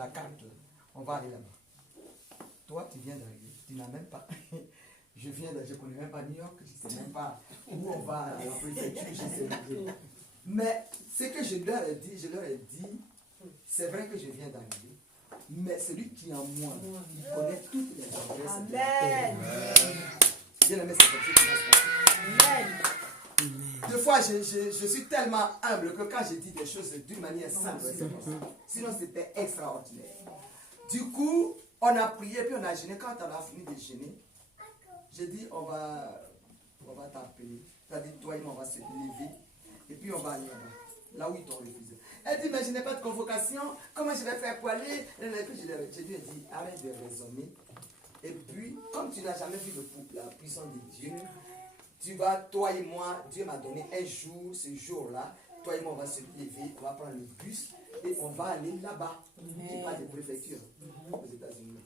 la carte. On va aller là-bas. Toi, tu viens d'arriver. Tu n'as même pas... je ne connais même pas New York. Je ne sais même pas où on va à la préfecture. Mais ce que je leur ai dit, c'est vrai que je viens d'arriver. Mais celui qui est en moi, il connaît toutes les adresses. Amen. Bien aimé, c'est comme ça qui va se passer. Amen. Des fois, je suis tellement humble que quand je dis des choses d'une manière simple, c'est comme ça. Sinon, c'était extraordinaire. Du coup, on a prié, puis on a jeûné. Quand on a fini de jeûner, j'ai dit, on va t'appeler. C'est-à-dire, toi et moi, on va se lever. Et puis, on va aller là-bas. Là où ils t'ont refusé. Elle dit, mais je n'ai pas de convocation. Comment je vais faire pour aller? Et puis, je lui ai dit, arrête de raisonner. Et puis, comme tu n'as jamais vu la puissance de Dieu, tu vas, toi et moi, Dieu m'a donné un jour, ce jour-là, toi et moi, on va se lever, on va prendre le bus et on va aller là-bas. Je parle de préfecture aux États-Unis.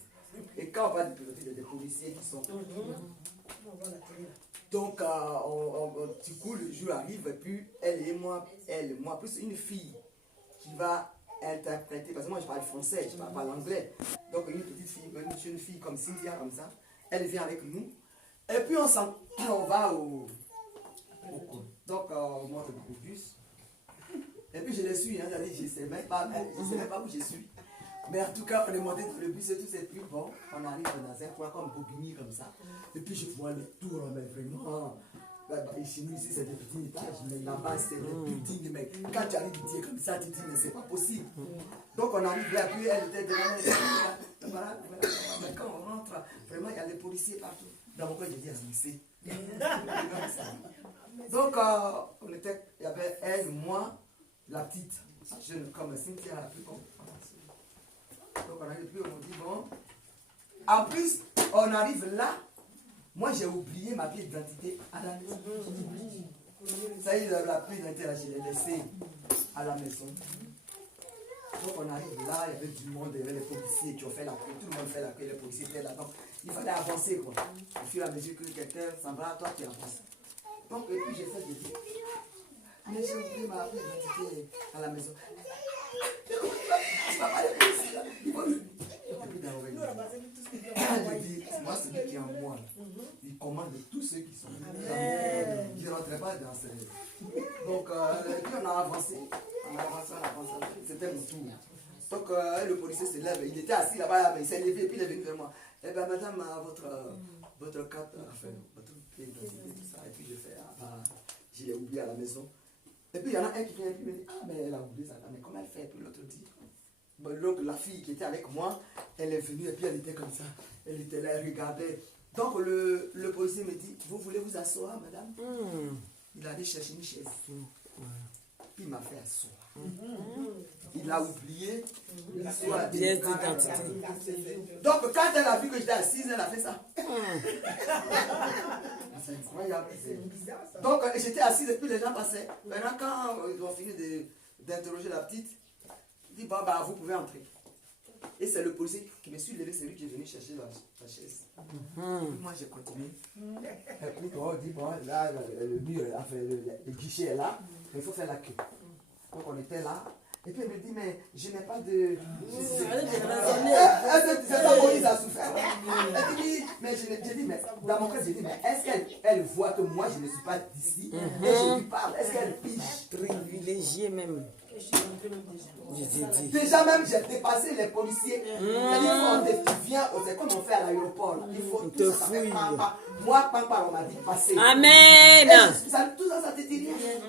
Et quand on parle de préfecture, il y a des policiers qui sont. Donc, du coup, le jour arrive, et puis elle et moi, plus une fille qui va interpréter, parce que moi je parle français, je ne parle pas l'anglais. Donc, une petite fille, une jeune fille comme Cynthia, comme ça, elle vient avec nous. Et puis, on va au donc, on monte au bus. Et puis, je les suis, hein, je ne sais même pas où je suis. Mais en tout cas, on est monté dans le bus et tout, c'est plus bon. On arrive dans un coin comme Bobigny, comme ça. Et puis, je vois le tour, mais vraiment. Chez nous, ici, c'est des petits étages, mais là-bas, c'est des buildings. Mais quand tu arrives ici comme ça, tu te dis, mais c'est pas possible. Donc, on arrive là, puis elle était devant. Voilà. Mais quand on rentre, vraiment, il y a des policiers partout. Dans mon coin, j'ai dit, c'est. Donc, il y avait elle, moi, la petite, jeune comme Cynthia, la plus comme. Donc, on arrive plus, on dit, bon. En plus, on arrive là. Moi, j'ai oublié ma pièce d'identité à la maison. Ça y est, la pièce d'identité, je l'ai laissée à la maison. Donc, on arrive là, il y avait du monde, il y avait les policiers qui ont fait la queue. Tout le monde fait la queue, les policiers étaient là. Donc, il fallait avancer, quoi. Au fur et à mesure que quelqu'un s'en va, toi, tu avances. Donc, et puis, j'ai fait des trucs. Mais j'ai oublié ma pièce d'identité à la maison. Tu vas pas les policiers, là. Ils vont. Et puis, dans je dis, moi, c'est lui qui est en moi. Il commande tous ceux qui sont là. Je ne rentrais pas dans ce. Donc, puis on a avancé. C'était mon tour. Donc, le policier se lève. Il était assis là-bas, mais il s'est levé, puis il est venu vers moi. Eh bien, madame, votre carte, enfin, votre pied d'identité, tout ça. Et puis, je fais, je l'ai oublié à la maison. Et puis, il y en a un qui vient et me dit, mais elle a oublié ça. Mais comment elle fait? Et puis l'autre dit, donc la fille qui était avec moi, elle est venue et puis elle était comme ça. Elle était là, elle regardait. Donc le policier me dit, vous voulez vous asseoir, madame? Il a allé chercher une chaise. Puis il m'a fait asseoir. Il a oublié l'histoire d'identité. Donc quand elle a vu que j'étais assise, elle a fait ça. C'est incroyable. Donc j'étais assise et puis les gens passaient. Maintenant quand ils ont fini d'interroger la petite, il dit, bah, vous pouvez entrer. Et c'est le policier qui me suit levé, c'est lui qui est venu chercher la chaise. Moi, j'ai continué. Et puis, on dit, bon, là, le mur, enfin, le guichet est là, il faut faire la queue. Donc, on était là. Et puis, elle me dit, mais je n'ai pas de. C'est ça, Moïse a souffert. Elle dit, mais j'ai dit, mais dans mon cas, j'ai dit, mais est-ce qu'elle voit que moi, je ne suis pas d'ici? Et je lui parle, est-ce qu'elle pige? Privilégié même. Déjà même j'ai dépassé les policiers. Tu viens, c'est comme on fait à l'aéroport. Il faut tout ça. Moi, on m'a dit passer. Amen. Tout ça, ça te dit rien.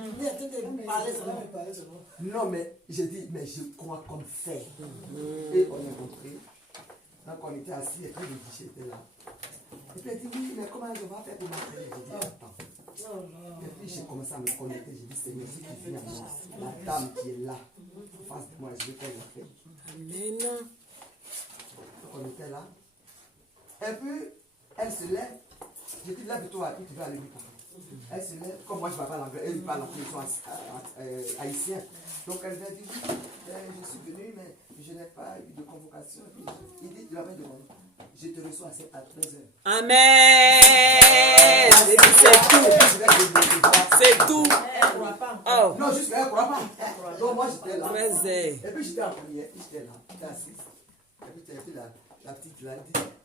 Non, mais j'ai dit, mais je crois qu'on fait. Et on est rentré. Donc on était assis et puis le guichet était là. Et puis elle dit, oui, mais comment je vais faire pour m'entraîner? J'ai dit, attends. Et puis j'ai commencé à me connecter, j'ai dit, c'est Messie qui vient à moi, la dame qui est là, en face de moi, je vais faire la fête. Amen. Donc on était là. Et puis, elle se lève, j'ai dit, lève-toi, et puis tu vas aller lui parler. Elle se lève, comme moi je ne parle pas l'anglais, elle parle en plus, ils sont haïtiens. Donc elle vient dire, oui, je suis venue, mais je n'ai pas eu de convocation. Il dit, tu l'avais demandé. Je te reçois à 13h. Amen. C'est tout. C'est tout. Oh. Non, juste qu'elle ne croit pas. Donc moi j'étais là. 13h. Et puis j'étais en prière, j'étais là, j'étais assise. Et puis la petite là,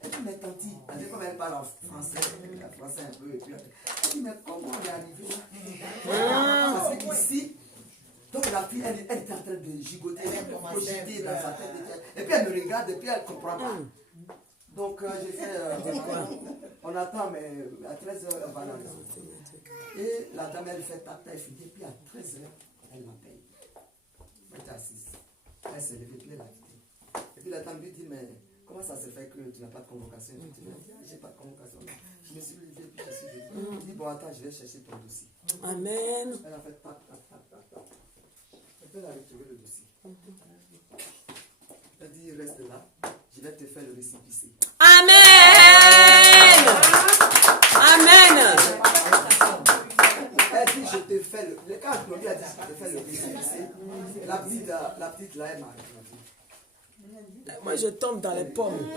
elle dit, mais tanti, elle dit comme elle parle en français, français un peu, et puis elle dit, mais comment on est arrivé là? Parce qu'ici, donc la fille, elle était en train de gigoter, de cogiter dans sa tête, et puis elle me regarde, et puis elle ne comprend pas. Donc j'ai fait, on attend, mais à 13h, elle va à la maison. Et la dame, elle fait tata, elle finit, et puis à 13h, elle m'appelle. Elle était assise. Elle s'est levée, puis elle a quitté. Et puis la dame lui dit, mais comment ça se fait que tu n'as pas de convocation? Je dis, j'ai pas de convocation. Je me suis levée, puis je suis venue. Je dis, bon, attends, je vais chercher ton dossier. Amen. Elle a fait tap. Et puis elle a retrouvé le dossier. Elle dit, reste là, je vais te faire le récépissé. Amen. Amen. Elle dit, je te fais le. Quand je lui a dit, je te fais le récépissé, la petite là, elle m'a répondu. Moi, je tombe dans les pommes.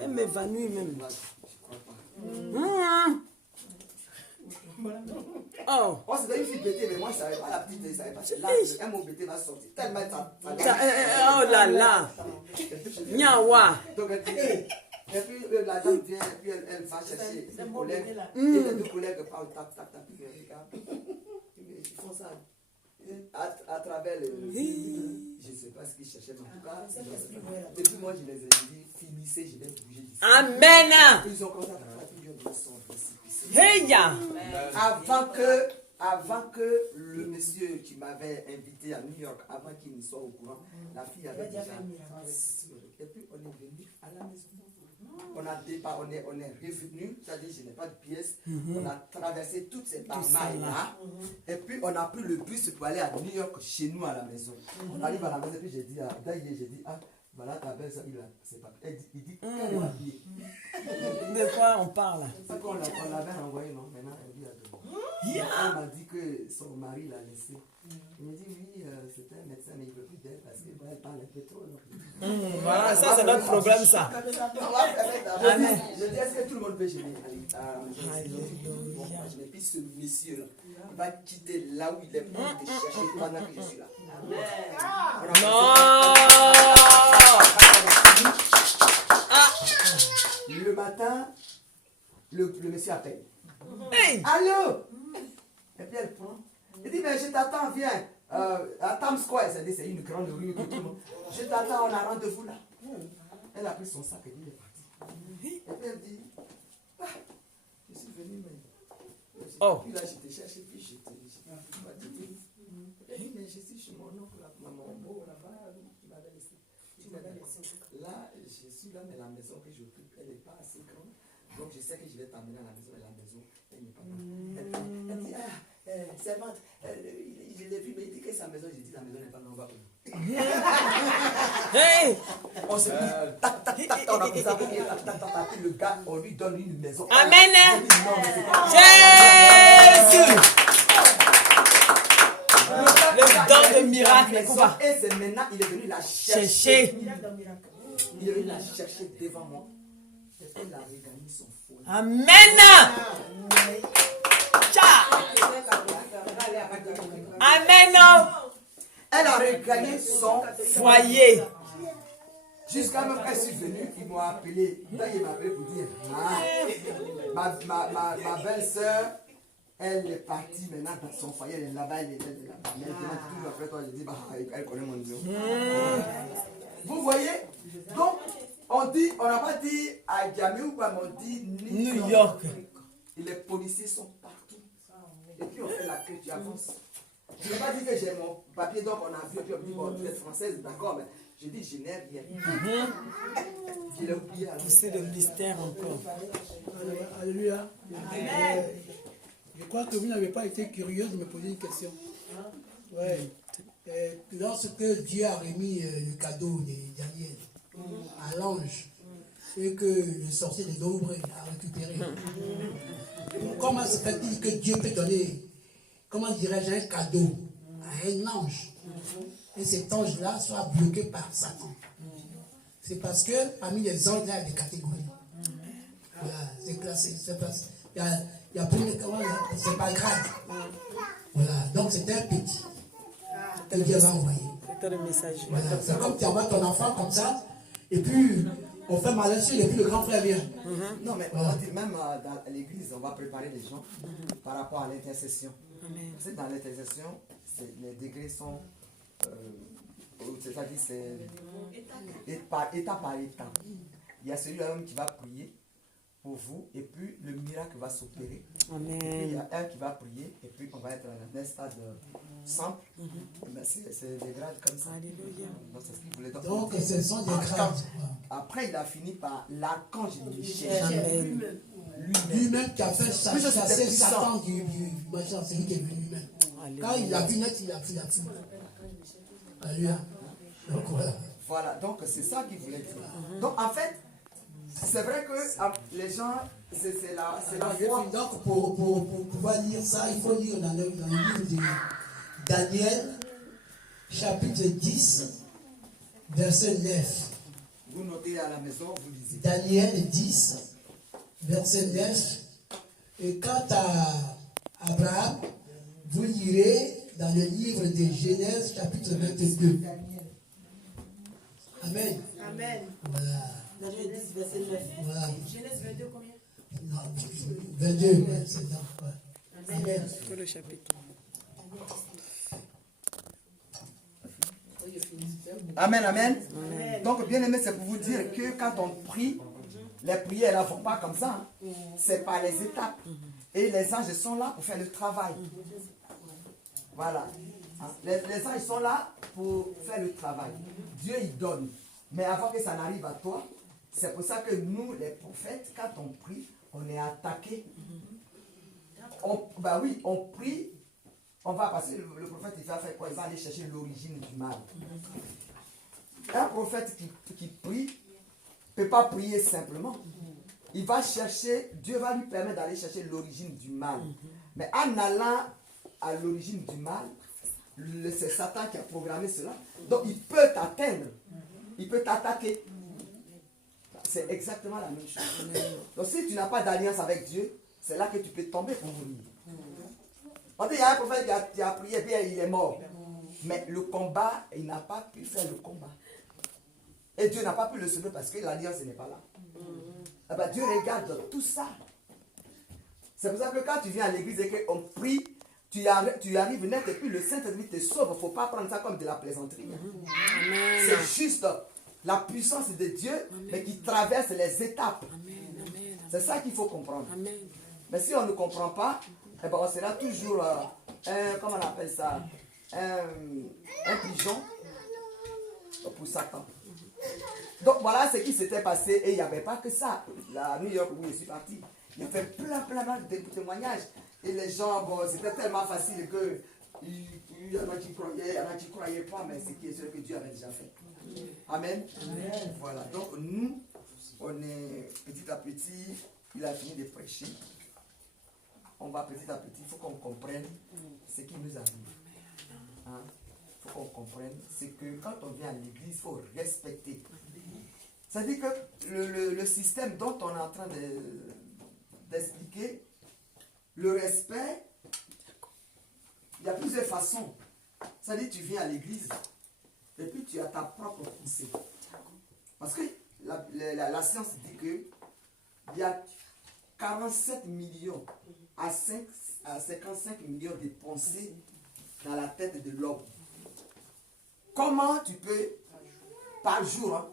Elle m'évanouit même. Oh. Oh, c'était une fille bêtée, mais moi, je ne savais pas la petite, je ne savais pas. Là, un mot bêté va sortir. Tellement ça. Oh là là. Nyawa. Donc, elle dit, et puis la dame vient, et puis elle va chercher ses collègues. Et les deux collègues parlent, tac, puis ils regardent. Ils font ça. À travers les. Je ne sais pas ce qu'ils cherchaient, mais en tout cas. Et puis moi, je les ai dit, finissez, je vais bouger d'ici. Amen. Ils ont commencé à faire plusieurs leçons. Hey ya. Avant que le monsieur qui m'avait invité à New York, avant qu'il ne soit au courant, la fille avait déjà. Et puis on est venu à la maison. On est revenu, c'est-à-dire je n'ai pas de pièces. On a traversé toutes ces barmailles-là. Et puis on a pris le bus pour aller à New York, chez nous à la maison. On arrive à la maison, et puis j'ai dit à Daïe, voilà ta belle, c'est pas. Il dit, elle est habillée. De quoi on parle? C'est qu'on l'avait envoyé, non? Maintenant, elle dit à deux. Elle m'a dit que son mari l'a laissé. Il me dit, oui, c'était un médecin, mais il ne veut plus d'elle parce qu'elle parle un peu trop. Voilà, ça c'est notre problème, ça. Je dis, est-ce que tout le monde peut gêner? Je me dis, ce monsieur-là va quitter là où il est pour te chercher pendant que je suis là. Non. Le matin, le monsieur appelle. Hey. Allô? Et puis elle prend. Il dit, mais je t'attends, viens. À Times Square, c'est une grande rue. Je t'attends, on a rendez-vous là. Elle a pris son sac et elle est partie. Et puis elle dit, je suis venu, mais. Oh. Puis là, je te cherche, et puis je t'ai pas dit. Elle dit, mais je suis chez mon oncle, mon beau là-bas, qui m'avait laissé. Là, je suis là, mais la maison que j'occupe, elle n'est pas assez grande. Donc je sais que je vais t'amener à la maison, et la maison, elle n'est pas là. Elle dit, servante, je l'ai vu, mais il dit que sa maison, j'ai dit, la maison n'est pas là, on va où? Hey. On se dit, on a fait ça, le gars, on lui donne une maison. Amen. Jésus. Le don de miracle. Et c'est maintenant, il est venu la chercher. Il est venu la chercher devant moi. Et elle a regagné son foyer. Amen. Amen. Elle a regagné son foyer. Jusqu'à même quand je suis venu, ils m'ont appelé. Il m'a appelé pour dire, ma belle-sœur, elle est partie maintenant dans son foyer, elle est là-bas, elle est là-bas. Mais toujours après toi, je dis, elle connaît mon nom. Vous voyez? Donc, on n'a pas dit à Djamé ou pas, on dit New York. Et les policiers sont partout. Et puis on fait la queue, tu avances. Je n'ai pas dit que j'ai mon papier, donc on a vu, et puis on dit, bon, tu es française, d'accord, mais je dis, je n'ai rien. Je l'ai oublié. C'est le mystère encore. Alléluia. Je crois que vous n'avez pas été curieux de me poser une question. Ouais. Lorsque Dieu a remis le cadeau de Daniel à l'ange, et que le sorcier de l'ombre a récupéré, comment se fait-il que Dieu peut donner, comment dirais-je, un cadeau à un ange, et cet ange-là soit bloqué par Satan? C'est parce que parmi les anges, il y a des catégories. Voilà, c'est classé. Il y a plus de. C'est pas grave. Voilà, donc c'est un petit que Dieu va envoyer. C'est le message. Voilà, c'est comme tu envoies ton enfant comme ça, et puis on fait malheur et puis le grand frère vient. Non, mais on va dire, même dans l'église, on va préparer les gens par rapport à l'intercession. Parce que dans l'intercession, les degrés sont, c'est-à-dire c'est étape par étape. Il y a celui-là même qui va prier pour vous, et puis le miracle va s'opérer. Et puis il y a un qui va prier, et puis on va être dans un stade simple. Mais c'est des grades comme ça. Alléluia. Donc, c'est ce qu'il voulait. Donc ce sont des grades. Après, il a fini par l'archange Michel. Amen. Lui-même qui a fait Plus c'est chasser puissant. Satan du machin, c'est lui qui est venu lui-même. Quand il a vu net, il a pris. Alléluia. Donc voilà. Voilà, donc c'est ça qu'il voulait dire. Donc en fait, c'est vrai que les gens, c'est la foi. Donc pour pouvoir lire ça, il faut lire dans le livre de Daniel, chapitre 10, verset 9. Vous notez à la maison, vous lisez. Daniel 10, verset 9. Et quant à Abraham, vous lirez dans le livre de Genèse, chapitre 22. Amen. Amen. Voilà. Daniel 10, verset 9. Voilà. Genèse 22, combien? Non, 22, c'est ça. Ouais. Amen. Que le chapitre. Amen, amen. Donc, bien aimé, c'est pour vous dire que quand on prie, les prières ne vont pas comme ça. Hein. C'est par les étapes. Et les anges sont là pour faire le travail. Voilà. Hein. Les anges sont là pour faire le travail. Dieu, il donne. Mais avant que ça n'arrive à toi, c'est pour ça que nous, les prophètes, quand on prie, on est attaqué. Bah oui, on prie, on va passer, le prophète, il va faire quoi? Il va aller chercher l'origine du mal. Un prophète qui prie ne peut pas prier simplement. Il va chercher, Dieu va lui permettre d'aller chercher l'origine du mal. Mais en allant à l'origine du mal, c'est Satan qui a programmé cela. Donc il peut t'atteindre. Il peut t'attaquer. C'est exactement la même chose. Donc si tu n'as pas d'alliance avec Dieu, c'est là que tu peux tomber pour mourir. On dit, il y a un prophète qui a prié et puis il est mort. Mais le combat, il n'a pas pu faire le combat. Et Dieu n'a pas pu le sauver parce que l'alliance n'est pas là. Eh ben, Dieu regarde tout ça. C'est pour ça que quand tu viens à l'église et qu'on prie, tu arrives net et puis le Saint-Esprit te sauve. Il ne faut pas prendre ça comme de la plaisanterie. C'est juste la puissance de Dieu, mais qui traverse les étapes. C'est ça qu'il faut comprendre. Mais si on ne comprend pas, eh ben on sera toujours comment on appelle ça, un pigeon pour Satan. Donc voilà ce qui s'était passé et il n'y avait pas que ça. À New York où je suis parti, il y avait plein de témoignages. Et les gens, bon, c'était tellement facile que il y en a qui croyaient, il y en a qui ne croyaient pas, mais c'est ce que Dieu avait déjà fait. Amen. Voilà, donc nous, on est petit à petit, il a fini de prêcher. On va petit à petit, il faut qu'on comprenne ce qui nous arrive. Hein? Il faut qu'on comprenne, c'est que quand on vient à l'église, il faut respecter. C'est-à-dire que le système dont on est en train d'expliquer, le respect, il y a plusieurs façons. C'est-à-dire que tu viens à l'église et puis tu as ta propre pensée. Parce que la science dit qu'il y a 47 millions à 55 millions de pensées dans la tête de l'homme. Comment tu peux, par jour, hein,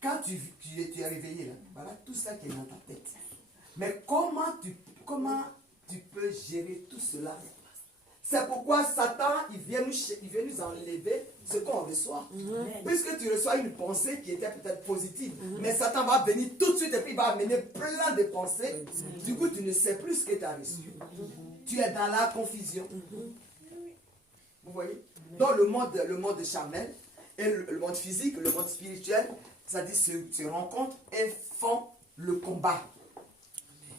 quand tu es réveillé, là, voilà tout ça qui est dans ta tête. Mais comment tu peux gérer tout cela? C'est pourquoi Satan, il vient nous enlever ce qu'on reçoit. Puisque tu reçois une pensée qui était peut-être positive, mais Satan va venir tout de suite et puis il va amener plein de pensées. Du coup, tu ne sais plus ce que tu as reçu. Tu es dans la confusion. Vous voyez? Donc le monde charnel et le monde physique, le monde spirituel, c'est-à-dire se rencontrent et font le combat.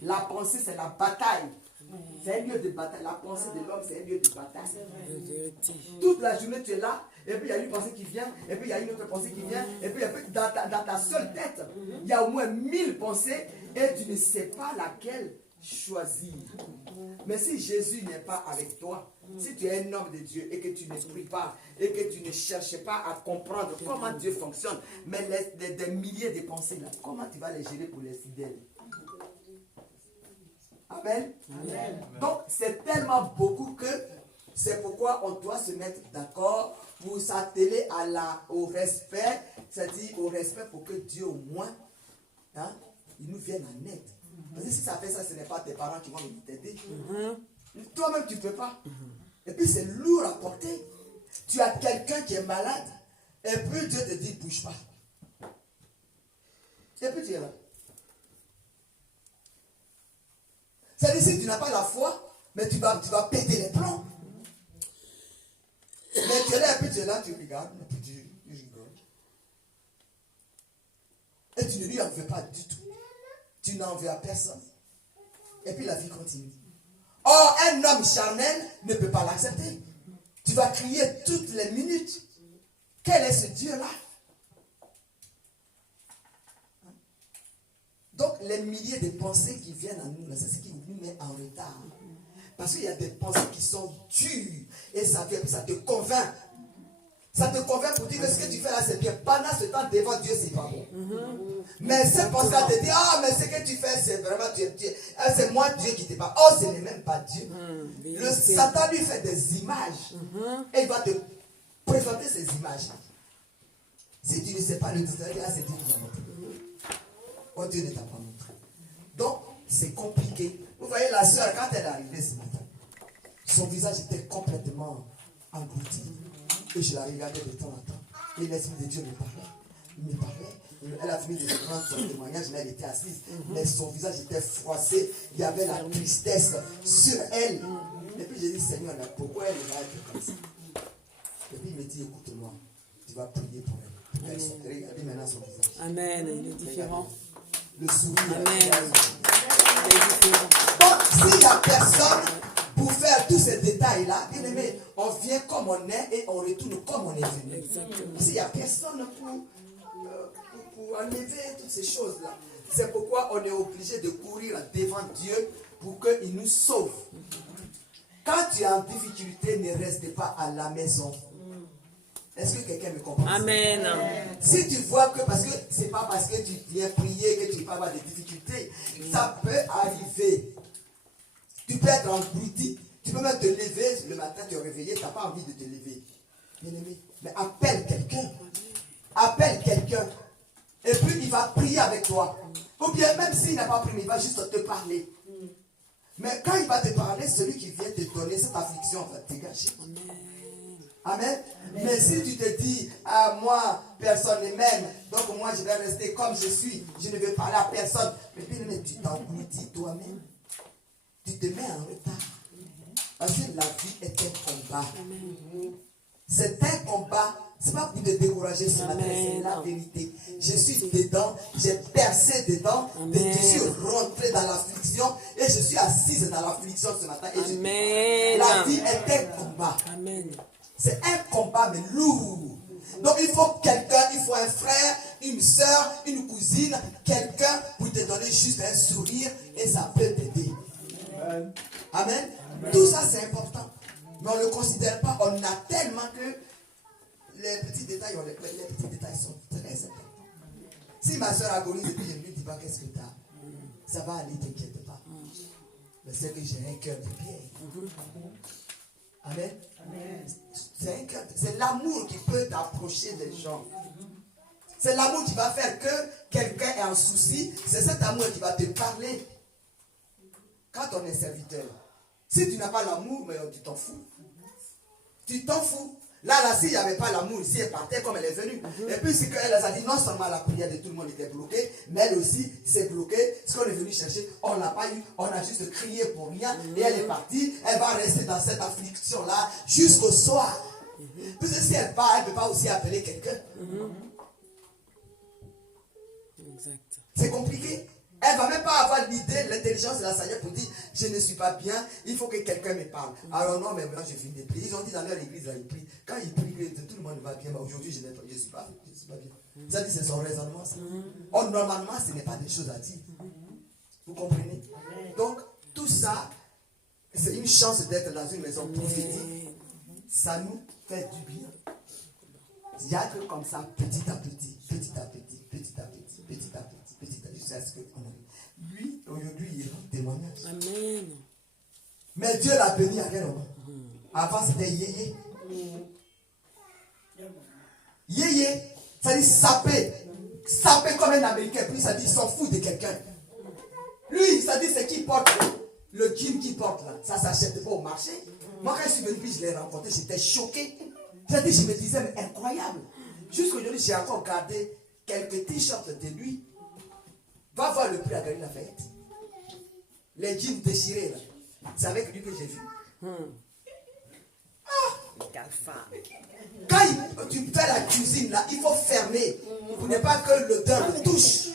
La pensée, c'est la bataille. C'est un lieu de bataille. La pensée de l'homme, c'est un lieu de bataille. Toute la journée, tu es là, et puis il y a une pensée qui vient, et puis il y a une autre pensée qui vient, et puis dans ta seule tête, il y a au moins 1000 pensées, et tu ne sais pas laquelle choisir. Mais si Jésus n'est pas avec toi, Si tu es un homme de Dieu et que tu ne pries pas et que tu ne cherches pas à comprendre comment Dieu fonctionne, mais des milliers de pensées là, comment tu vas les gérer pour les fidèles? Amen. Amen. Donc c'est tellement beaucoup que c'est pourquoi on doit se mettre d'accord pour s'atteler au respect, c'est-à-dire au respect pour que Dieu au moins, il nous vienne en aide. Parce que si ça fait ça, ce n'est pas tes parents qui vont t'aider. Toi-même, tu ne peux pas. Et puis, c'est lourd à porter. Tu as quelqu'un qui est malade, et puis Dieu te dit, bouge pas. Et puis, tu es là. C'est-à-dire, si tu n'as pas la foi, mais tu vas péter les plombs. Mais tu es là, et puis tu es là, tu regardes, et puis tu rigoles. Et tu ne lui en veux pas du tout. Tu n'en veux à personne. Et puis la vie continue. Or, un homme charnel ne peut pas l'accepter. Tu vas crier toutes les minutes. Quel est ce Dieu-là? Donc, les milliers de pensées qui viennent à nous, c'est ce qui nous met en retard. Parce qu'il y a des pensées qui sont dures. Et ça te convainc. Ça te convainc pour dire que ce que tu fais là, c'est bien. Pendant ce temps, devant Dieu, c'est pas bon. Mais cette pensée-là te dit, mais ce que tu fais, c'est vraiment Dieu. C'est moi Dieu qui te parle. Oh, ce n'est même pas Dieu. Le Satan lui fait des images. Et il va te présenter ces images. Si tu ne sais pas le discerner, c'est Dieu qui va montrer. Oh, Dieu ne t'a pas montré. Donc, c'est compliqué. Vous voyez, la soeur, quand elle est arrivée ce matin, son visage était complètement englouti. Et je la regardais de temps en temps. Et l'Esprit de Dieu me parlait. Il me parlait. Elle a fini de prendre son témoignage, mais elle était assise. Mais son visage était froissé. Il y avait la tristesse sur elle. Et puis j'ai dit, Seigneur, pourquoi elle va être comme ça? Et puis il me dit, écoute-moi, tu vas prier pour elle. Regardez maintenant son visage. Amen, il est différent. Le sourire. Amen. Il est différent. Donc, s'il n'y a personne pour faire tous ces détails-là, bien aimé, on vient comme on est et on retourne comme on est venu. Exactement. S'il n'y a personne pour enlever toutes ces choses-là, c'est pourquoi on est obligé de courir devant Dieu pour qu'il nous sauve. Quand tu es en difficulté, ne reste pas à la maison. Est-ce que quelqu'un me comprend? Amen. Si tu vois que, parce que c'est pas parce que tu viens prier que tu ne vas pas avoir des difficultés, ça peut arriver. Tu peux être englouti. Tu peux même te lever le matin, te réveiller, tu n'as pas envie de te lever. Bien aimé. Mais appelle quelqu'un. Appelle quelqu'un. Et puis il va prier avec toi. Ou bien même s'il n'a pas prié, il va juste te parler. Mais quand il va te parler, celui qui vient te donner cette affliction va te dégager. Amen. Mais si tu te dis, moi, personne ne m'aime, donc moi je vais rester comme je suis, je ne vais parler à personne. Mais bien aimé, tu t'engloutis toi-même. Tu te mets en retard. Parce que la vie est un combat. C'est un combat. Ce n'est pas pour te décourager ce matin, c'est la vérité. Je suis dedans, j'ai percé dedans, je suis rentré dans l'affliction et je suis assise dans l'affliction ce matin. Et la vie est un combat. Amen. C'est un combat mais lourd. Donc il faut quelqu'un, il faut un frère, une soeur, une cousine, quelqu'un pour te donner juste un sourire et ça peut t'aider. Amen. Amen. Tout ça c'est important. Mais on ne le considère pas. On a tellement que les petits détails, les petits détails sont très importants. Si ma soeur agonise et puis je ne lui dis pas qu'est-ce que tu as, ça va aller, t'inquiète pas. Mais c'est que j'ai un cœur de pierre. Amen. C'est l'amour qui peut t'approcher des gens. C'est l'amour qui va faire que quelqu'un est en souci. C'est cet amour qui va te parler. Quand on est serviteur, si tu n'as pas l'amour, mais tu t'en fous. Tu t'en fous. Là, s'il n'y avait pas l'amour, ici, elle partait comme elle est venue. Et puis, c'est qu'elle a dit, non seulement la prière de tout le monde était bloquée, mais elle aussi s'est bloquée. Ce qu'on est venu chercher, on ne l'a pas eu. On a juste crié pour rien. Et elle est partie. Elle va rester dans cette affliction-là jusqu'au soir. Parce que si elle part, elle ne peut pas aussi appeler quelqu'un. Exact. C'est compliqué. Elle ne va même pas avoir l'idée, l'intelligence de la sagesse pour dire, je ne suis pas bien, il faut que quelqu'un me parle. Alors non, mais maintenant je finis de prier. Ils ont dit dans leur église, là, ils prient. Quand ils prient, que tout le monde va bien, mais aujourd'hui je ne suis pas bien. Ça dit, c'est son raisonnement. Ça. Or, normalement, ce n'est pas des choses à dire. Vous comprenez? Donc, tout ça, c'est une chance d'être dans une maison prophétique. Ça nous fait du bien. Il y a que comme ça, petit à petit, petit à petit, petit à petit, petit à petit, petit à petit, jusqu'à ce qu'on arrive. Lui, aujourd'hui, il rend témoignage. Amen. Mais Dieu l'a béni à quel moment? Avant, c'était yéyé. Yéyé, ça dit saper. Saper comme un Américain. Puis ça dit, il s'en fout de quelqu'un. Lui, ça dit, c'est qui porte le jean qu'il porte là. Ça ne s'achète pas au marché. Moi, quand je suis venu, puis je l'ai rencontré, j'étais choqué. Je me disais, mais incroyable. Jusqu'aujourd'hui, j'ai encore gardé quelques t-shirts de lui. Va voir le prix à Galerie Lafayette. Les jeans déchirés là. C'est avec lui que j'ai vu. Quand tu fais la cuisine là, il faut fermer. Pour ne pas que l'odeur le touche.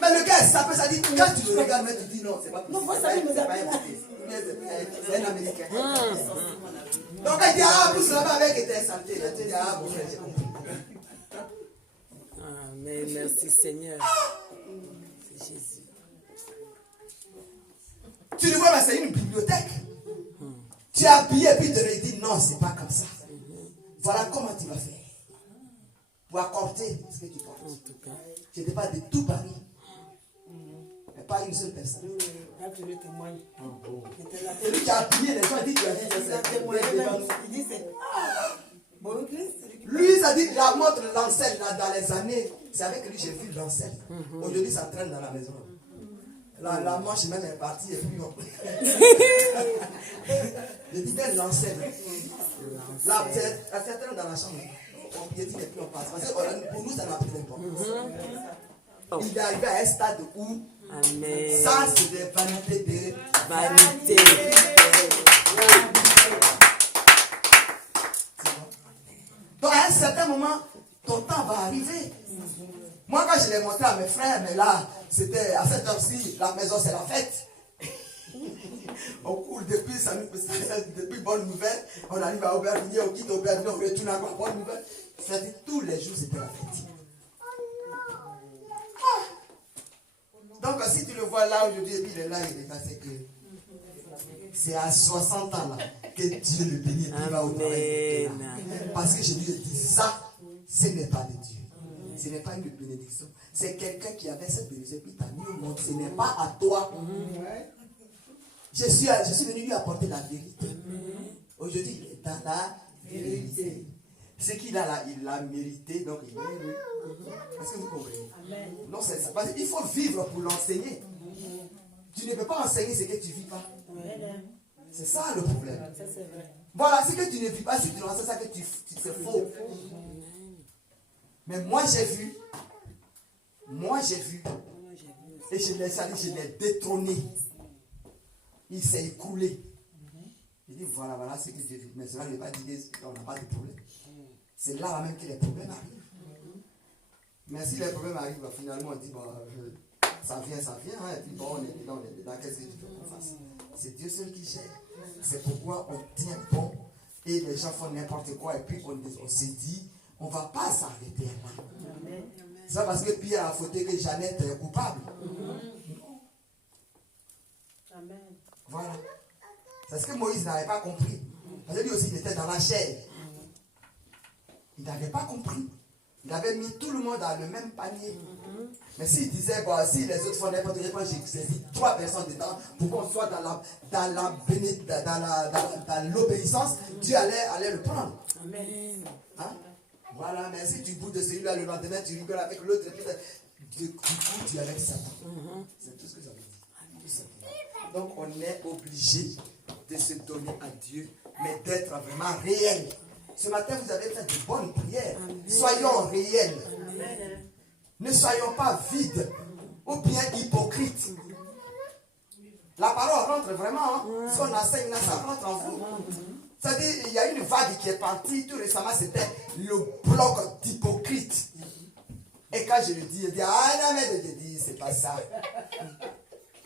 Mais le gars, ça peut, ça dit, quand tu le regardes, mais tu dis non, c'est pas possible. C'est un Américain. Donc il dit, ah, pousse là-bas avec tes saletés. Là, tu dis, ah, mon frère, j'ai compris. Amen, merci Seigneur. C'est Jésus. Tu le vois, mais c'est une bibliothèque. Tu es habillé et puis tu te dis, non, c'est pas comme ça. Voilà comment tu vas faire. Pour accorder ce que tu portes. En tout cas. Je te parle de tout Paris. Mais pas une seule personne. C'est lui qui a habillé les gens, il dit, tu as dit, c'est lui, ça dit, la montre Lancel dans les années. C'est avec lui que j'ai vu Lancel. Aujourd'hui, ça traîne dans la maison. La manche même est partie et puis on. Je dis, quel Lancel. Là, c'est traîne dans la chambre. On piétine et puis on passe. Parce que pour nous, ça n'a plus d'importance. Il est arrivé à un stade où. Amen. Ça, c'est des vanités de vanité. Donc, à un certain moment, ton temps va arriver. Moi, quand je l'ai montré à mes frères, mais là, c'était à cette heure-ci, la maison, c'est la fête. On court depuis bonne nouvelle, on arrive à Aubervilliers, on quitte Aubervilliers, on retourne à bonne nouvelle. C'est-à-dire, tous les jours, c'était la fête. Donc, si tu le vois là aujourd'hui, et puis il est là, il est là, c'est que c'est à 60 ans là que Dieu le bénit et qu'il va au travail. Parce que je lui ai dit, ça, ce n'est pas de Dieu. Ce n'est pas une bénédiction. C'est quelqu'un qui avait cette bénédiction et puis t'a mis au monde. Ce n'est pas à toi. Je suis venu lui apporter la vérité. Aujourd'hui, il est dans la vérité. Ce qu'il a là, il l'a mérité, donc il est. Est-ce que vous comprenez? Non, c'est ça. Parce qu'il faut vivre pour l'enseigner. Tu ne peux pas enseigner ce que tu ne vis pas. C'est ça le problème. Voilà, ce que tu ne vis pas, si tu l'enseignes, c'est ça que c'est faux. Mais moi j'ai vu. Et je l'ai sali, je l'ai détrôné. Il s'est écoulé. Il dit voilà ce que Dieu dit. Mais cela ne veut pas dire qu'on n'a pas de problème. C'est là même que les problèmes arrivent. Mais si les problèmes arrivent, finalement on dit bon, ça vient, hein, et puis bon, on est dedans, qu'est-ce que tu veux qu'on fasse? C'est Dieu seul qui gère. C'est pourquoi on tient bon et les gens font n'importe quoi et puis on se dit, on ne va pas s'arrêter là. C'est parce que Pierre a fauté que Jeannette est coupable. Amen. Voilà. C'est ce que Moïse n'avait pas compris. Parce que lui aussi, il était dans la chair. Il n'avait pas compris. Il avait mis tout le monde dans le même panier. Mais s'il disait, bon, si les autres font n'importe quoi, j'ai saisi 3 personnes dedans pour qu'on soit dans l'obéissance, Dieu allait le prendre. Amen. Hein? Voilà, mais si tu boudes de celui-là le lendemain, tu rigoles avec l'autre, et puis du coup, tu es avec Satan. C'est tout ce que ça veut dire. Donc, on est obligé de se donner à Dieu, mais d'être vraiment réel. Ce matin, vous avez fait de bonnes prières. Amen. Soyons réels. Amen. Ne soyons pas vides ou bien hypocrites. La parole rentre vraiment. Hein? Si on enseigne, ça rentre en vous. C'est-à-dire, il y a une vague qui est partie. Tout récemment, c'était le bloc d'hypocrites. Et quand je le dis, je dis, ah non, mais je dis, c'est pas ça.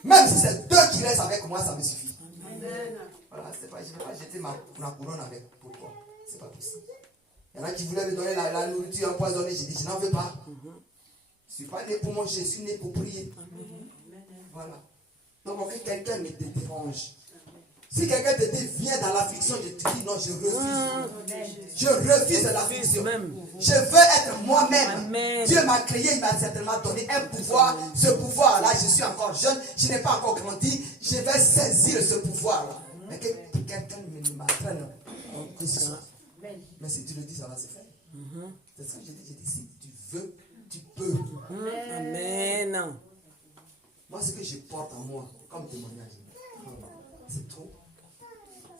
Même si c'est 2 qui restent avec moi, ça me suffit. Amen. Voilà, c'est pas, je ne vais pas jeter ma couronne avec pour toi. C'est pas possible. Il y en a qui voulaient me donner la nourriture empoisonnée. J'ai dit, je n'en veux pas. Je ne suis pas né pour manger, je suis né pour prier. Voilà. Donc, que quelqu'un ne te dérange. Si quelqu'un te dit, viens dans l'affliction, je te dis non, je refuse. Je refuse l'affliction. Je veux être moi-même. Amen. Dieu m'a créé, il m'a certainement donné un pouvoir. Ce pouvoir-là, je suis encore jeune, je n'ai pas encore grandi. Je vais saisir ce pouvoir-là. Mais que quelqu'un m'entraîne que ce soit. Mais si tu le dis, ça va se faire. C'est ce que je dis. Je dis, si tu veux, tu peux. Amen. Moi, ce que je porte en moi, comme témoignage, c'est trop.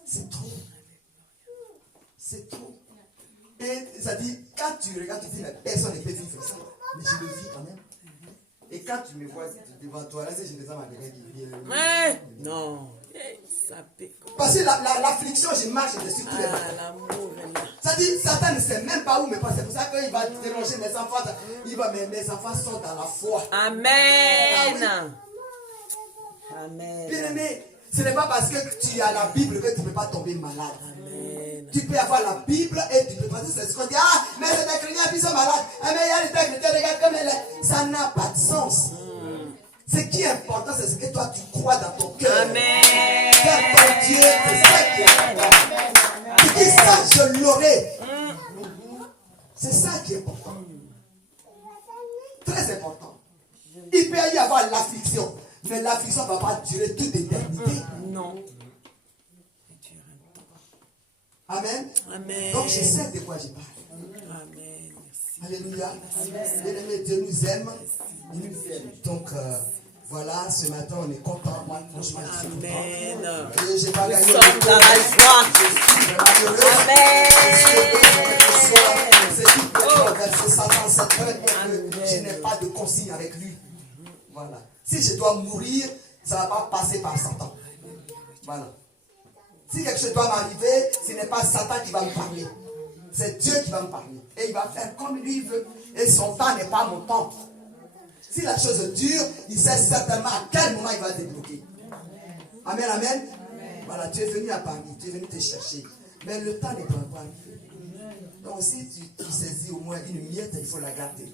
C'est trop. C'est trop. Et ça dit, quand tu regardes, tu dis, mais personne ne peut vivre ça. Mais je le vis quand même. Et quand tu me vois devant toi, là, c'est je descends ma gueule qui vient. Non. Ça peut. Parce que l'affliction, je marche dessus tous les jours. L'amour est là. Ça dit, Satan ne sait même pas où me passer. C'est pour ça qu'il va déranger mes enfants. Mes enfants sont dans la foi. Amen. Amen. Bien aimé, ce n'est pas parce que tu as la Bible que tu ne peux pas tomber malade. Amen. Tu peux avoir la Bible et tu peux passer ce qu'on dit. Ah, mais c'est des chrétiens qui sont malades. Ah, mais il y a des chrétiens, regarde comme elle est. Ça n'a pas de sens. Ce qui est important, c'est ce que toi tu crois dans ton cœur. Amen. Vers ton Dieu, c'est ça qui est important. Tu dis ça, je l'aurai. C'est ça qui est important. Très important. Il peut y avoir l'affliction. Mais l'affliction ne va pas durer toute éternité. Non. Amen. Amen. Donc je sais de quoi je parle. Amen. Alléluia. Bien-aimé, Dieu nous aime. Il nous aime. Donc voilà, ce matin on est content. Moi, franchement, je suis content. Amen. Et j'ai pas Nous gagné. sommes dans la joie. Je suis vraiment heureux. Amen. C'est tout pour verset Satan cette heure et que je n'ai pas de consigne avec lui. Voilà. Si je dois mourir, ça ne va pas passer par Satan. Voilà. Si quelque chose doit m'arriver, ce n'est pas Satan qui va me parler. C'est Dieu qui va me parler. Et il va faire comme lui veut. Et son temps n'est pas mon temps. Si la chose dure, il sait certainement à quel moment il va débloquer. Amen, amen. Voilà, tu es venu à Paris, tu es venu te chercher. Mais le temps n'est pas encore arrivé. Donc si tu saisis au moins une miette, il faut la garder.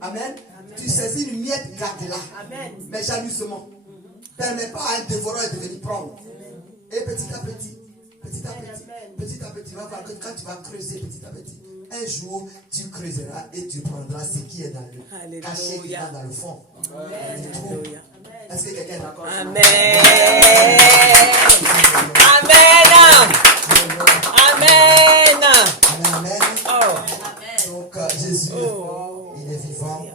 Amen. Tu saisis une miette, garde-la. Mais jalousement. Permets pas à un dévoreur de venir prendre. Et petit à petit, tu vas voir que quand tu vas creuser petit à petit, un jour, tu creuseras et tu prendras ce qui est dans le caché qui est dans le fond. Alléluia. Est-ce que quelqu'un est d'accord? Amen. Amen. Amen. Amen. Oh. Donc Jésus, il est vivant.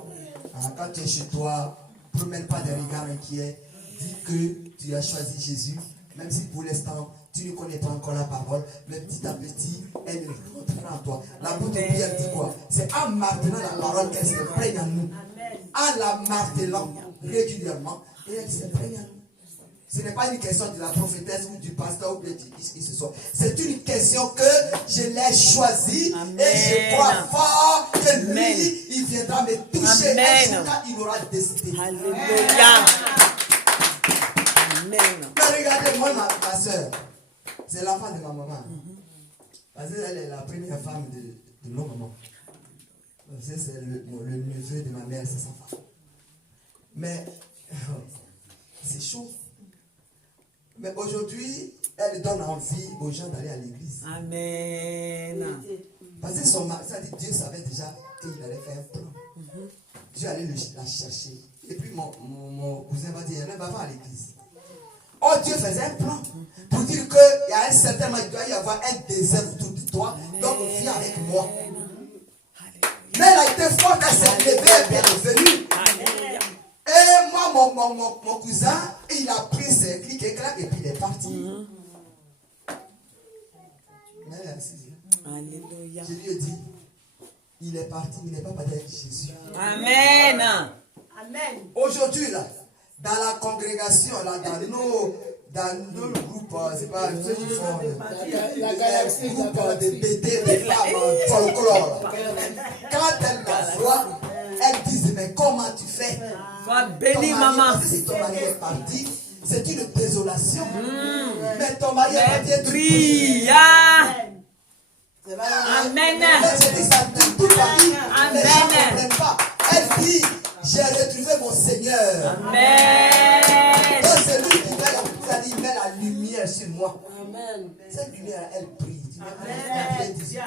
Quand tu es chez toi, ne promène pas des regards inquiets. Dis que tu as choisi Jésus, même si pour l'instant tu ne connais pas encore la parole, mais petit à petit, elle rentrera en toi. La Bible dit quoi? C'est en martelant la parole qu'elle s'imprègne en nous. En la martelant régulièrement, et elle s'imprègne en nous. Ce n'est pas une question de la prophétesse ou du pasteur ou de qui ce soit. C'est une question que je l'ai choisi. Amen. Et je crois fort que lui, il viendra me toucher. Amen. Un jour quand il aura décidé. Alléluia. Amen. Mais regardez, moi, ma soeur, c'est l'enfant de ma maman. Parce qu'elle est la première femme de nos mamans. C'est le neveu de ma mère, c'est sa femme. Mais c'est chaud. Mais aujourd'hui, elle donne envie aux gens d'aller à l'église. Amen. Parce que son mari, ça dit, Dieu savait déjà qu'il allait faire un plan. Dieu allait la chercher. Et puis mon cousin va dire, elle ne va pas à l'église. Oh, Dieu faisait un plan pour dire qu'il y a un certain moment, il doit y avoir un désert autour de toi. Donc viens avec moi. Mais elle a été forte, elle s'est levée, elle est revenue. Et moi, mon cousin, il a pris ses clics et clac et puis il est parti. Mais elle est assise. Alléluia. Je lui ai dit, il est parti, il n'est pas parti avec Jésus. Amen. Amen. Aujourd'hui, là, dans la congrégation, là, dans nos groupes, c'est pas ceux qui font les groupes de BD, de femmes, folklore. Quand elles la voient, elles disent, mais comment tu fais? Sois béni, maman. Si ton mari est parti, c'est une désolation. Mais ton mari est parti, tu pries. Amen. Je dis ça toute la vie. Amen. Les gens ne comprennent pas. Elle dit, j'ai retrouvé mon Seigneur. Amen. met la lumière sur moi. Amen. Cette lumière, elle brille. Tu Amen. tu la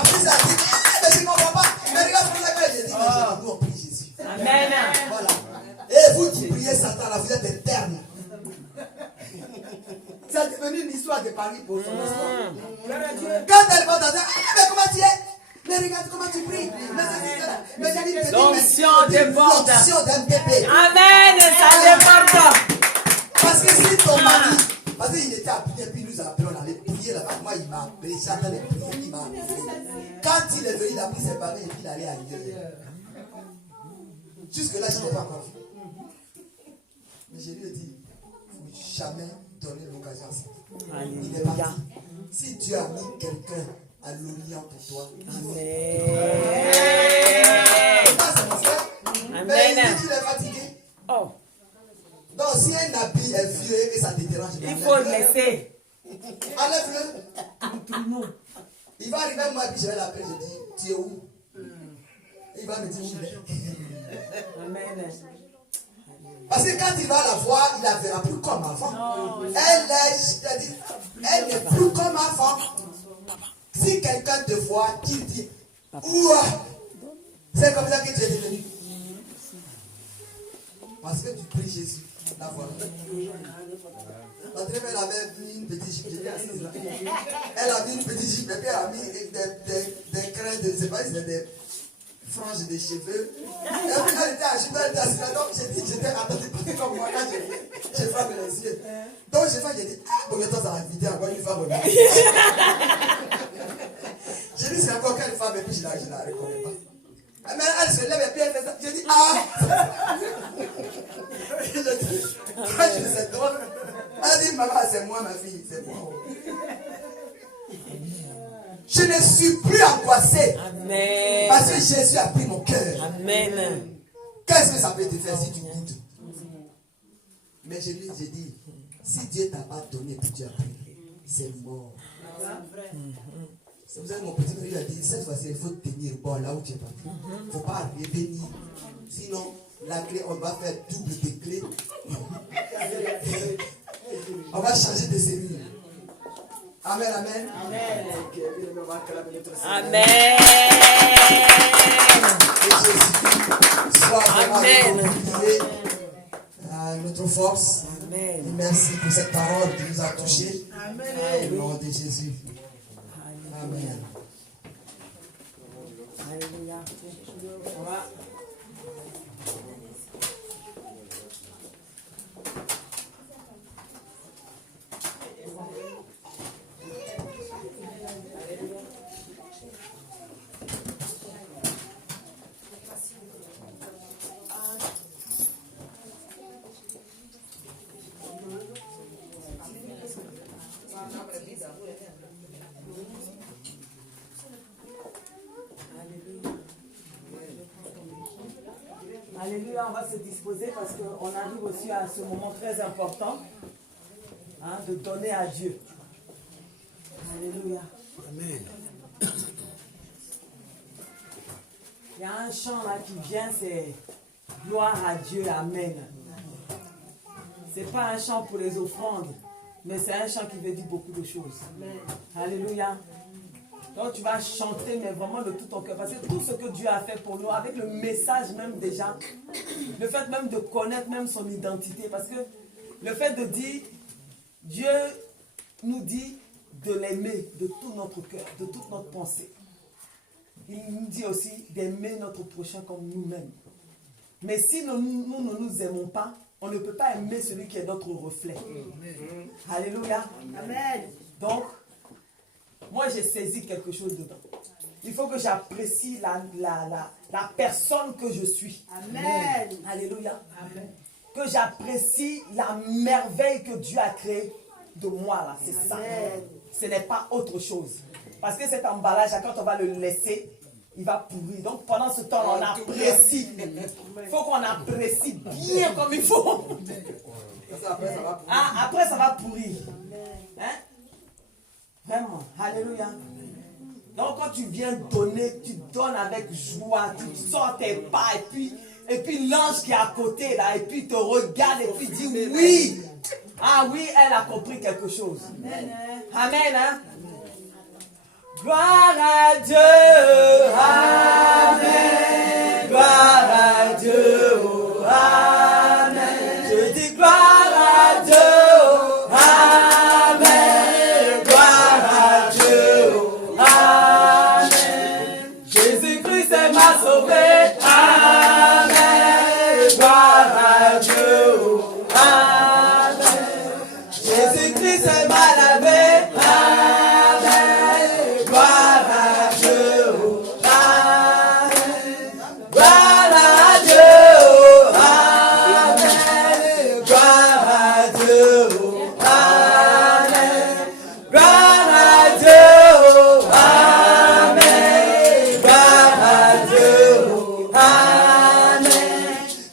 prise a dit, mais je ne comprends pas. Mais regarde pour ça que j'ai dit, mais nous on prie Jésus. Amen. Voilà. Et vous qui priez Satan, là, vous êtes éternel. Ça est devenu une histoire de Paris pour son histoire. Quand elle va dans un, mais comment tu es? Mais regarde comment tu pries. Mais j'ai dit, L'onction déborde. L'onction d'un bébé. Amen. Ça déborde. Parce que si ton mari, parce qu'il était appelé, puis nous appelons, on allait prier là-bas. Moi, il m'a appelé, j'attends les prières, il m'a appelé. Quand il est venu, il a pris ses parents et puis il allait ailleurs. Jusque-là, je n'ai pas encore vu. Mais je lui ai dit, il ne faut jamais donner l'occasion à ça. Il est parti. Si Dieu a mis quelqu'un à l'orient pour toi, Amen. mais il dit qu'il est fatigué. Oh. Donc, si un habit est vieux et que ça te dérange, Il faut le laisser. enlève-le. Il va arriver à moi et puis je vais l'appeler. Je dis, tu es où? Il va me dire où il est. Amen. Parce que quand il va la voir, il ne la verra plus comme avant. Elle n'est plus comme avant. Si quelqu'un te voit, il dit, ouah, c'est comme ça que tu es devenu. Parce que tu pries Jésus. La voilà. La très belle avait mis une petite jupe, j'étais assise là. Elle a mis une petite jupe et puis elle a mis des crins, je ne sais pas si c'est des franges de cheveux. Et puis elle était assise, elle était assise là. Donc j'étais attendu comme moi quand j'ai fermé les yeux. Donc j'ai dit, ah, bon, toi ça va vider encore une femme. J'ai dit, c'est encore quelle femme et puis je la reconnais pas. Mais elle se lève et puis elle fait ça. J'ai dit, ah! J'ai dit, quand je dis, c'est toi. Elle dit, maman, c'est moi, ma fille, c'est moi. Je ne suis plus angoissé. Amen. Parce que Jésus a pris mon cœur. Amen. Qu'est-ce que ça peut te faire si tu goûtes? Mais je lui ai dit, si Dieu ne t'a pas donné puis tu as pris, c'est mort. Vous savez, mon petit frère, il a dit, cette fois-ci, il faut tenir bon là où tu es parti. Il ne faut pas revenir. Sinon, la clé, on va faire double de clés. On va changer de cellule. Amen, amen. Amen. Amen. Et Jésus soit vraiment notre force. Amen. Et merci pour cette parole qui nous a touchés. Amen. Au nom de Jésus. Amen. Alléluia. Alléluia, on va se disposer parce qu'on arrive aussi à ce moment très important de donner à Dieu. Alléluia. Amen. Il y a un chant là qui vient, c'est gloire à Dieu, Amen. C'est pas un chant pour les offrandes, mais c'est un chant qui veut dire beaucoup de choses. Amen. Alléluia. Donc tu vas chanter, mais vraiment de tout ton cœur. Parce que tout ce que Dieu a fait pour nous, avec le message même déjà, le fait même de connaître même son identité. Parce que le fait de dire, Dieu nous dit de l'aimer de tout notre cœur, de toute notre pensée. Il nous dit aussi d'aimer notre prochain comme nous-mêmes. Mais si nous ne nous aimons pas, on ne peut pas aimer celui qui est notre reflet. Amen. Alléluia. Amen. Donc, moi, j'ai saisi quelque chose dedans. Il faut que j'apprécie la personne que je suis. Amen. Alléluia. Amen. Que j'apprécie la merveille que Dieu a créée de moi. Là. C'est ça. Ce n'est pas autre chose. Parce que cet emballage, quand on va le laisser, il va pourrir. Donc, pendant ce temps, on apprécie. Il faut qu'on apprécie bien comme il faut. Après, ça va pourrir. Hein? Vraiment, alléluia. Donc quand tu viens donner, tu donnes avec joie, tu sors tes pas et puis Et puis l'ange qui est à côté là, et puis te regarde et puis dit oui. Ah oui, elle a compris quelque chose. Amen, hein? Gloire à Dieu, amen. Gloire à Dieu, amen. Je dis gloire à Dieu, amen. Gloire à Dieu, amen. Jésus-Christ m'a sauvé, amen. Gloire à Dieu, amen. Jésus-Christ m'a lavé, amen. Gloire à Dieu, amen. Gloire à Dieu, amen. Gloire à Dieu, amen. Gloire à Dieu, amen. Gloire à Dieu, amen.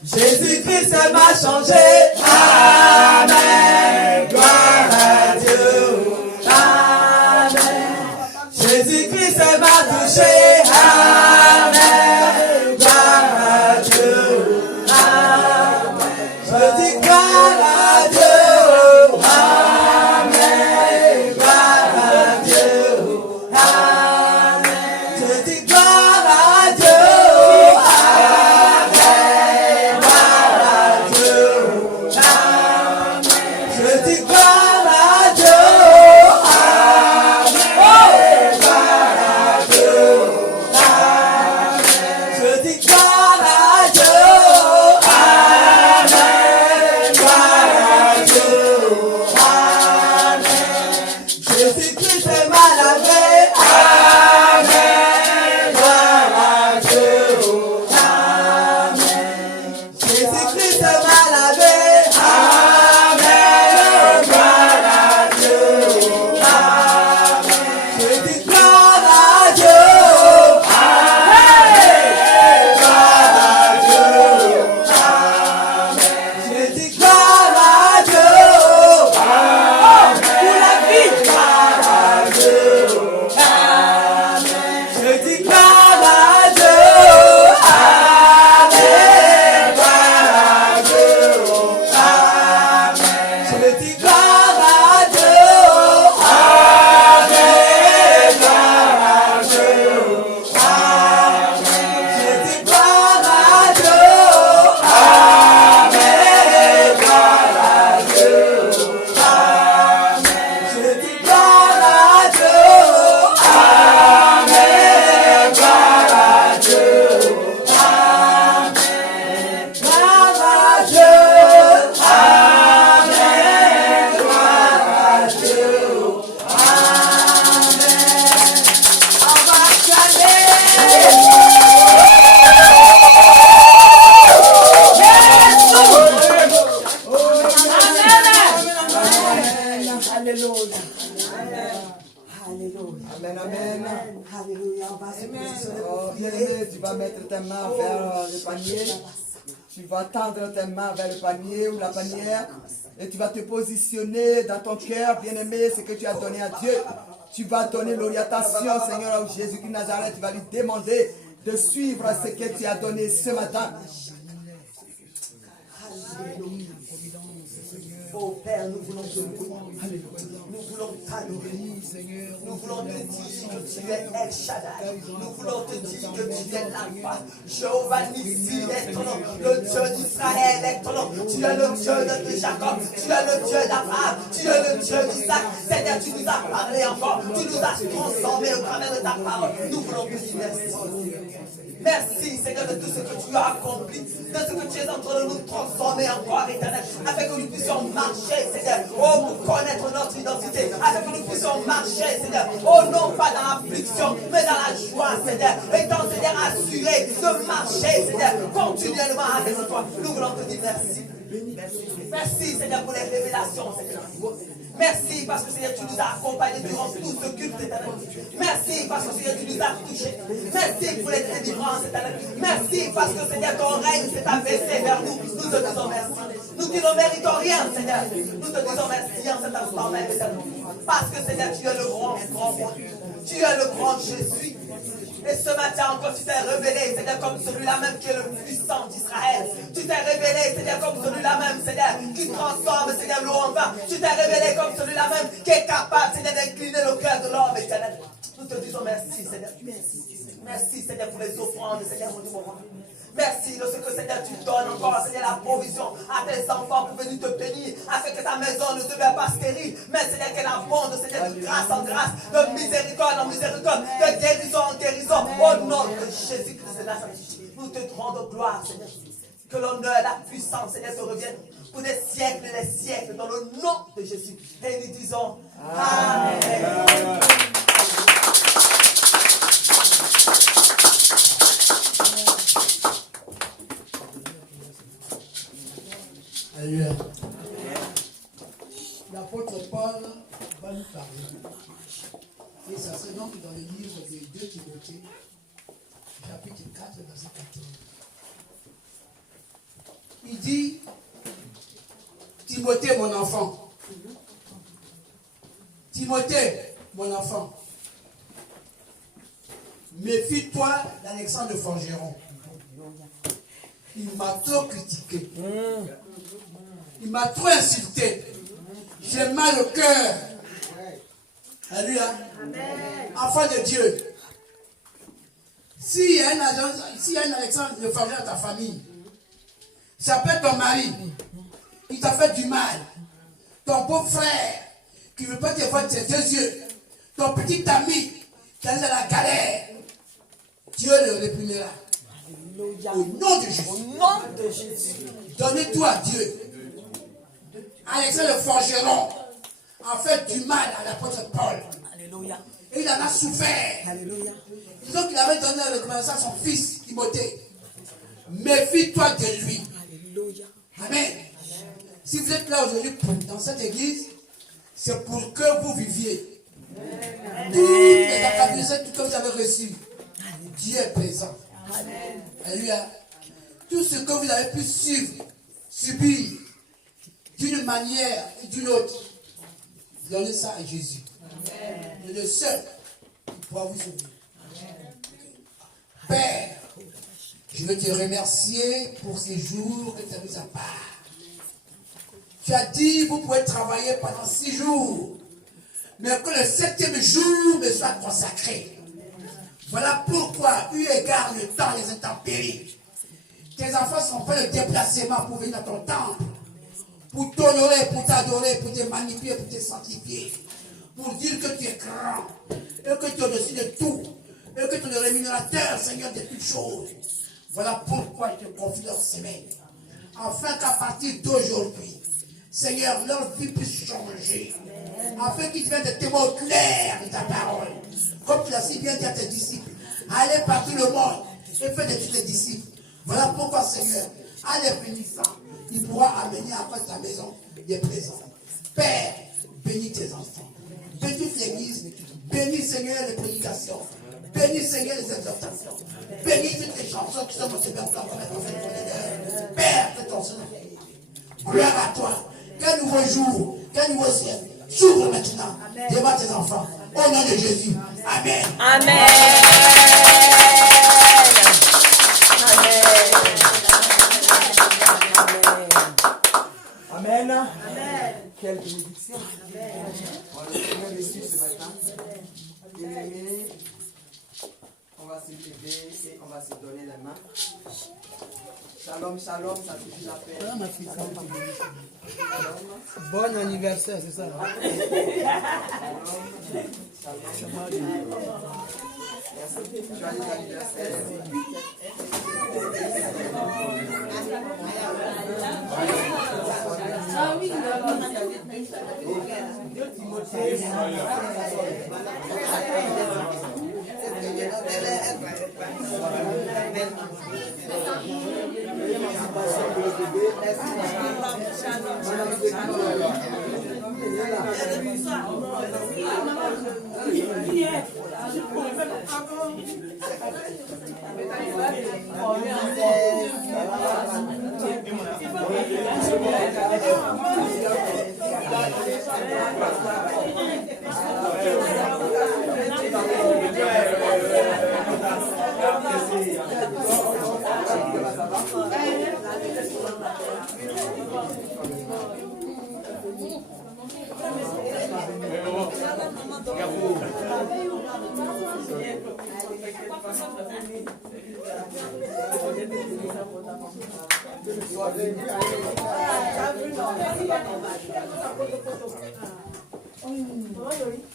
Jésus-Christ m'a changé, amen. Gloire à Dieu, amen. Jésus-Christ m'a touché, amen. Gloire à Dieu, amen. Je dis gloire à Dieu, amen. Gloire à Dieu, amen. Je dis gloire à Dieu, amen. Gloire à Dieu, amen. Je dis gloire à Dieu, amen. Gloire à Dieu, amen. Je dis gloire à Dieu, amen. Gloire à Dieu, amen. Jésus-Christ m'a lavé, amen. Gloire à Dieu, amen. Jésus-Christ m'a lavé, amen. Gloire à Dieu, amen. Je dis gloire à Dieu, amen. Gloire à Dieu, amen. Je dis gloire à Dieu, amen. Pour la vie, gloire à Dieu, amen. Je dis gloire à Dieu, amen. Gloire à Dieu, amen. Je dis gloire à Dieu, amen. Gloire à Dieu, amen. Je dis gloire à Dieu, amen. Gloire à Dieu, amen. Je dis gloire à Dieu, amen. Gloire à Dieu, amen. Gloire à Dieu, amen. Gloire à Dieu, amen. On va chanter. Alléluia. Alléluia. Amen, amen. Alléluia. On va se positionner Oh, pour bien-aimé, prier. tu vas mettre tes mains vers le panier. Tu vas tendre tes mains vers le panier ou la panière. Et tu vas te positionner dans ton cœur, bien-aimé, ce que tu as donné à Dieu. Tu vas donner l'orientation, Seigneur, au Jésus-Christ de Nazareth. Tu vas lui demander de suivre ce que tu as donné ce matin. Oh Père, nous voulons te louer. Nous voulons t'adorer. Nous voulons te dire que tu es El Shaddai. Nous voulons te dire que tu es l'Alpha. Jéhovah Nissi est ton nom. Le Dieu d'Israël est ton nom. Tu es le Dieu de Jacob. Tu es le Dieu d'Abraham. Tu es le Dieu d'Isaac. Seigneur, tu nous as parlé encore. Tu nous as transformés au travers de ta parole. Nous voulons te dire merci. Merci, Seigneur, de tout ce que tu as accompli, de ce que tu es en train de nous transformer encore, éternel, afin que nous puissions marcher, Seigneur, oh, pour connaître notre identité, afin que nous puissions marcher, Seigneur, oh, non pas dans l'affliction, mais dans la joie, Seigneur, étant, Seigneur, assuré de marcher, Seigneur, continuellement avec toi. Nous voulons te dire merci. Merci, Seigneur, pour les révélations, Seigneur. Merci parce que, Seigneur, tu nous as accompagnés durant tout ce culte, éternel. Merci parce que, Seigneur, tu nous as touchés. Merci pour les délivrances, éternel. Merci parce que, Seigneur, ton règne s'est abaissé vers nous. Nous te disons merci. Nous qui ne méritons rien, Seigneur. Nous te disons merci en cet instant même, éternel. Parce que, Seigneur, tu es le grand, grand roi. Tu es le grand Jésus. Et ce matin encore, tu t'es révélé, Seigneur, comme celui-là même qui est le puissant d'Israël. Tu t'es révélé, Seigneur, comme celui-là même, Seigneur, qui transforme, Seigneur, l'eau en vin. Tu t'es révélé comme celui-là même qui est capable, Seigneur, d'incliner le cœur de l'homme, Éternel. Nous te disons merci, Seigneur. Merci, Seigneur, pour les offrandes, Seigneur, mon Dieu, mon roi. Merci de ce que, Seigneur, tu donnes encore, Seigneur, la provision à tes enfants pour venir te bénir, afin que ta maison ne devienne pas stérile, mais, Seigneur, qu'elle abonde, Seigneur, de grâce en grâce, de miséricorde en miséricorde, de guérison en guérison, au nom de Jésus-Christ de Nazareth. Nous te rendons gloire, Seigneur. Que l'honneur, la puissance, Seigneur, te revienne pour des siècles et des siècles, dans le nom de Jésus. Et nous disons Amen. Alléluia. L'apôtre Paul va nous parler. Et ça se donc dans le livre de 2 Timothée, chapitre 4, verset 14. Il dit, Timothée, mon enfant. Timothée, mon enfant. Méfie-toi d'Alexandre de Forgeron. Il m'a trop critiqué. Il m'a trop insulté. J'ai mal au cœur. Alléluia. Enfant de Dieu. S'il y a un Alexandre de Forgeron dans ta famille, ça peut être ton mari. Il t'a fait du mal. Ton beau-frère qui ne veut pas te voir de ses deux yeux. Ton petit ami qui est dans la galère. Dieu le réprimera. Au nom de Jésus. Au nom de Jésus. Donnez-toi à Dieu. Alexandre le Forgeron a fait du mal à l'apôtre Paul. Alléluia. Et il en a souffert. Alléluia. Disons qu'il avait donné la recommandation à son fils Timothée. Méfie-toi de lui. Alléluia. Amen. Si vous êtes là aujourd'hui dans cette église, c'est pour que vous viviez. Toutes les accablesses, tout que vous avez reçu, Dieu est présent. Amen. Alléluia. Tout ce que vous avez pu subir d'une manière ou d'une autre, donnez ça à Jésus. Il est le seul qui pourra vous sauver. Père, je veux te remercier pour ces jours que tu as mis à part. Tu as dit, vous pouvez travailler pendant 6 jours, mais que le 7e jour me soit consacré. Voilà pourquoi, eu égard le temps et les intempéries, tes enfants sont fait le déplacement pour venir dans ton temple, pour t'honorer, pour t'adorer, pour te manipuler, pour te sanctifier, pour dire que tu es grand, et que tu es au-dessus de tout, et que tu es le rémunérateur, Seigneur, de toutes choses. Voilà pourquoi je te confie leur semaine, afin qu'à partir d'aujourd'hui, Seigneur, leur vie puisse changer, afin qu'ils deviennent des témoins clairs de ta parole, comme tu l'as si bien dit à tes disciples. Allez par tout le monde et faites de tous les disciples. Voilà pourquoi, Seigneur, à les bénissants, il pourra amener à face de ta maison des présents. Père, bénis tes enfants, bénis toute l'église, bénis, Seigneur, les prédications, bénis, Seigneur, les exhortations, bénis toutes les chansons qui sont montées vers toi pour mettre en fait. Père, fais ton Seigneur. Gloire à toi. Quel nouveau jour, quel nouveau ciel s'ouvre maintenant devant tes enfants. Au nom de Jésus. Amen. Amen. Amen. Amen. Quelle bénédiction. On le Seigneur bénisse ce matin. Bien-aimés, on va se lever et on va se donner la main. Shalom, shalom, ça suffit la paix. Bon anniversaire, c'est ça. Joyeux anniversaire.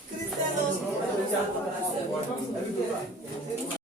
Cristiano.